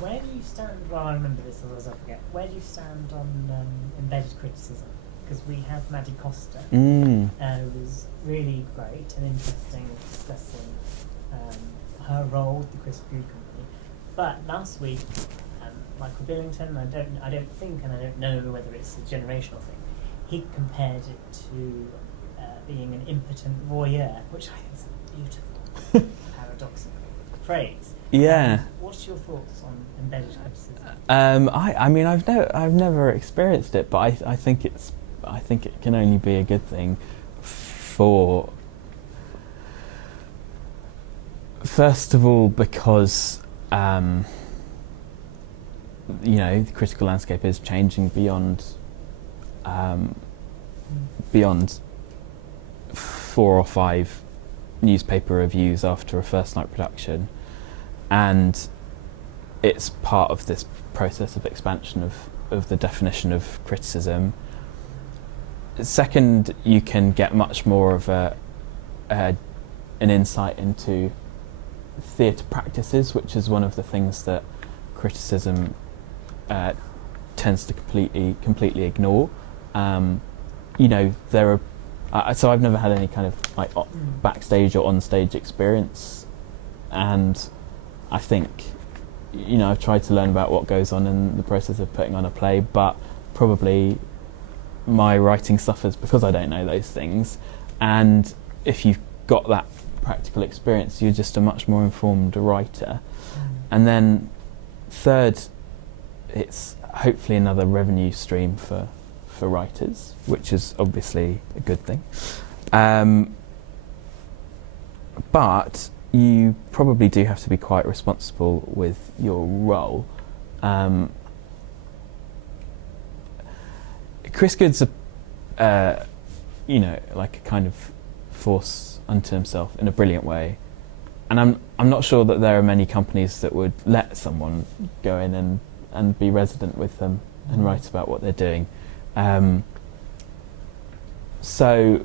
Where do you stand? Well, I remember this, otherwise I forget. Where do you stand on embedded criticism? Because we have Maddie Costa, who was really great and interesting discussing her role with the Chris Good Company. But last week, Michael Billington, I don't think, and I don't know whether it's a generational thing, he compared it to being an impotent voyeur, which I think is a beautiful, paradoxical phrase. Yeah. What's your thoughts on embedded criticism? I mean, I've never experienced it, but I think it can only be a good thing for, first of all, because the critical landscape is changing beyond 4 or 5 newspaper reviews after a first night production, and it's part of this process of expansion of the definition of criticism. Second, you can get much more of an insight into theatre practices, which is one of the things that criticism tends to completely ignore. There are so I've never had any kind of like backstage or on-stage experience, and I think I've tried to learn about what goes on in the process of putting on a play, but probably my writing suffers because I don't know those things. And if you've got that practical experience, you're just a much more informed writer. And then third, it's hopefully another revenue stream for writers, which is obviously a good thing. But you probably do have to be quite responsible with your role. Chris Good's like a kind of force unto himself in a brilliant way, and I'm not sure that there are many companies that would let someone go in and be resident with them and write about what they're doing. So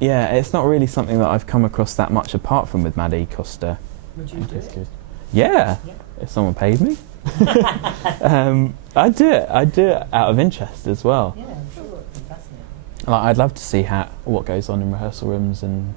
yeah, it's not really something that I've come across that much apart from with Maddie Costa. Would you do it? Yeah, if someone paid me. I'd do it out of interest as well. Yeah, I'm sure it'd be fascinating. Like, I'd love to see what goes on in rehearsal rooms and